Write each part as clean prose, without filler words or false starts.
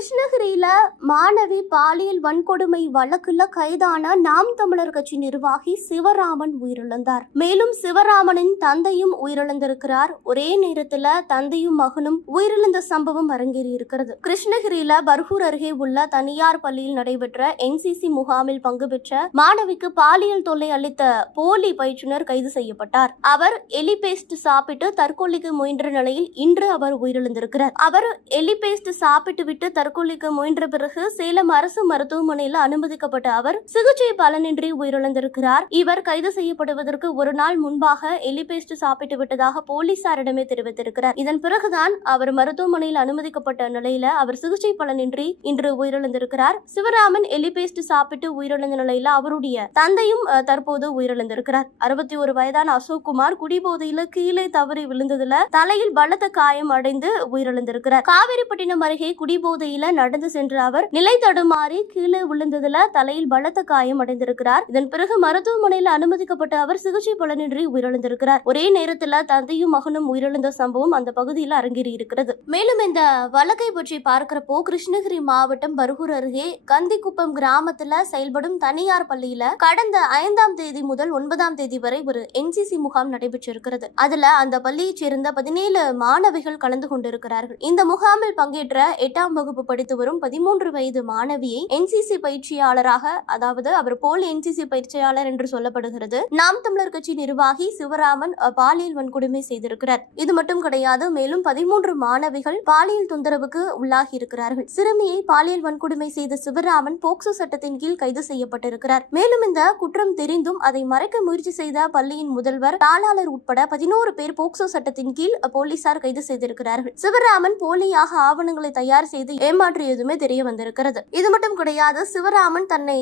கிருஷ்ணகிரியில மாணவி பாலியல் வன்கொடுமை வழக்குல கைதான நாம் தமிழர் கட்சி நிர்வாகி சிவராமன் உயிரிழந்தார். மேலும் சிவராமனின் தந்தையும் உயிரிழந்திருக்கிறார். ஒரே நேரத்துல தந்தையும் மகனும் உயிரிழந்த சம்பவம் அரங்கேறி இருக்கிறது. கிருஷ்ணகிரியில பர்கூர் அருகே உள்ள தனியார் பள்ளியில் நடைபெற்ற என்சிசி முகாமில் பங்கு பெற்ற மாணவிக்கு பாலியல் தொல்லை அளித்த போலி பயிற்றுனர் கைது செய்யப்பட்டார். அவர் எலி பேஸ்ட் சாப்பிட்டு தற்கொலைக்கு முயன்ற நிலையில் இன்று அவர் உயிரிழந்திருக்கிறார். அவர் எலி பேஸ்ட் சாப்பிட்டு விட்டு தற்கொலைக்கு முயன்ற பிறகு சேலம் அரசு மருத்துவமனையில் அனுமதிக்கப்பட்ட அவர் சிகிச்சை பலனின்றி உயிரிழந்திருக்கிறார். இவர் கைது செய்யப்படுவதற்கு ஒரு நாள் முன்பாக எலி பேஸ்ட் சாப்பிட்டு விட்டதாக போலீசாரிடமே தெரிவித்திருக்கிறார். இதன் பிறகுதான் அவர் மருத்துவமனையில் அனுமதிக்கப்பட்ட நிலையில அவர் சிகிச்சை பலனின்றி இன்று உயிரிழந்திருக்கிறார். சிவராமன் எலி பேஸ்ட் சாப்பிட்டு உயிரிழந்த நிலையில அவருடைய தந்தையும் தற்போது உயிரிழந்திருக்கிறார். 61 வயதான அசோக்குமார் குடிபோதையில கீழே தவறி விழுந்ததுல தலையில் பலத்த காயம் அடைந்து உயிரிழந்திருக்கிறார். காவேரிப்பட்டினம் அருகே குடிபோதையில நடந்து சென்ற அவர் நிலை தடுமாறி கீழே விழுந்ததுல தலையில் பலத்த காயம் அடைந்திருக்கிறார். இதன் பிறகு மருத்துவமனையில் அனுமதிக்கப்பட்ட அவர் சிகிச்சை பலனின்றி உயிரிழந்திருக்கிறார். ஒரே நேரத்துல தந்தையும் மகனும் உயிரிழந்த சம்பவம் அந்த பகுதியில் அரங்கேறி இருக்கிறது. மேலும் இந்த வழக்கை பற்றி பார்க்கிறப்போ கிருஷ்ணகிரி மாவட்டம் பர்கூர் அருகே கந்திக்குப்பம் கிராமத்துல செயல்படும் தனியார் பள்ளியில கடந்த 5ஆம் தேதி முதல் 9ஆம் தேதி வரை ஒரு என்சிசி முகாம் நடைபெற்றிருக்கிறது. அதுல அந்த பள்ளியைச் சேர்ந்த 17 மாணவிகள் கலந்து கொண்டிருக்கிறார்கள். இந்த முகாமில் பங்கேற்ற 8ஆம் வகுப்பு படித்து வரும் 13 வயது மாணவியை என்சிசி பயிற்சியாளராக, அதாவது அவர் போல் என்சிசி பயிற்சியாளர் என்று சொல்லப்படுகிறது, நாம் தமிழர் கட்சி நிர்வாகி சிவராமன் பாலியல் வன்கொடுமை செய்திருக்கிறார். இது மட்டும் கிடையாது, மேலும் 13 மாணவிகள் பாலியல் தொந்தரவுக்கு உள்ளாகி இருக்கிறார்கள். சிறுமியை பாலியல் வன்கொடுமை செய்த சிவராமன் போக்சோ சட்டத்தின் கீழ் கைது செய்யப்பட்டிருக்கிறார். மேலும் இந்த குற்றம் தெரிந்தும் அதை மறைக்க முயற்சி செய்த பள்ளியின் முதல்வர், தாளாளர் உட்பட 11 பேர் போக்சோ சட்டத்தின் கீழ் போலீசார் கைது செய்திருக்கிறார்கள். சிவராமன் போலியாக ஆவணங்களை தயார் செய்து ஏமாற்றியதுமே தெரிய வந்திருக்கிறது. இது மட்டும் கிடையாது, சிவராமன் தன்னை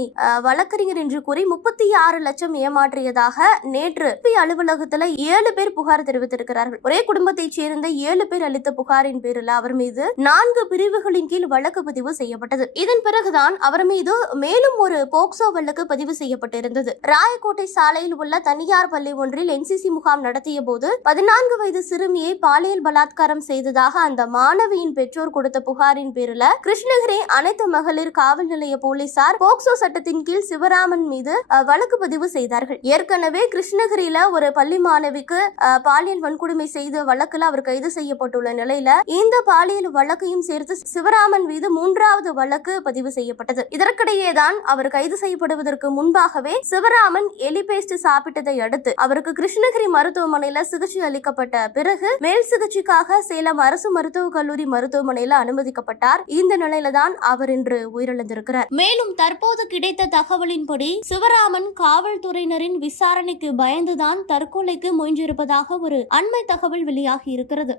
வழக்கறிஞர் என்று கூறி 36 லட்சம் ஏமாற்றியதாக நேற்று அலுவலகத்துல 7 பேர் புகார் தெரிவித்திருக்கிறார்கள். ஒரே குடும்பத்தைச் சேர்ந்த 7 பேர் அளித்த புகாரின் பேரில் அவர் மீது 4 பிரிவுகளின் கீழ் வழக்கு பதிவு செய்யப்பட்டது. இதன் பிறகுதான் அவர் மீது மேலும் ஒரு போக்சோ வழக்கு பதிவு செய்யப்பட்டிருந்தது. ராயக்கோட்டை சாலையில் உள்ள தனியார் பள்ளி ஒன்றில் என்சிசி முகாம் நடத்திய போது 14 வயது சிறுமியை பாலியல் பலாத்காரம் செய்ததாக அந்த மாணவியின் பெற்றோர் கொடுத்த புகாரின் பேரில் கிருஷ்ணகிரி அனைத்து மகளிர் காவல் நிலைய போலீசார் போக்சோ சட்டத்தின் கீழ் சிவராமன் மீது வழக்கு பதிவு செய்தார்கள். ஏற்கனவே கிருஷ்ணகிரியில ஒரு பள்ளி மாணவிக்கு பாலியல் வன்கொடுமை செய்த வழக்குல அவர் கைது செய்யப்பட்டுள்ள நிலையில இந்த பாலியல் வழக்கையும் சேர்த்து சிவராமன் மீது 3வது வழக்கு பதிவு செய்யப்பட்டது. இதற்கிடையே தான் அவர் கைது செய்யப்படுவதற்கு முன்பாகவே சிவராமன் எலி பேஸ்ட் சாப்பிட்டதை அடுத்து அவருக்கு கிருஷ்ணகிரி மருத்துவமனையில சிகிச்சை அளிக்கப்பட்ட பிறகு மேல் சிகிச்சைக்காக சேலம் அரசு மருத்துவக் கல்லூரி மருத்துவமனையில அனுமதிக்கப்பட்டார். இந்த நிலையில தான் அவர் இன்று உயிரிழந்திருக்கிறார். மேலும் தற்போது கிடைத்த தகவலின்படி சிவராமன் காவல்துறையினரின் விசாரணைக்கு பயந்துதான் தற்கொலைக்கு முயன்றிருப்பதாக ஒரு அண்மை தகவல் வெளியாகி இருக்கிறது.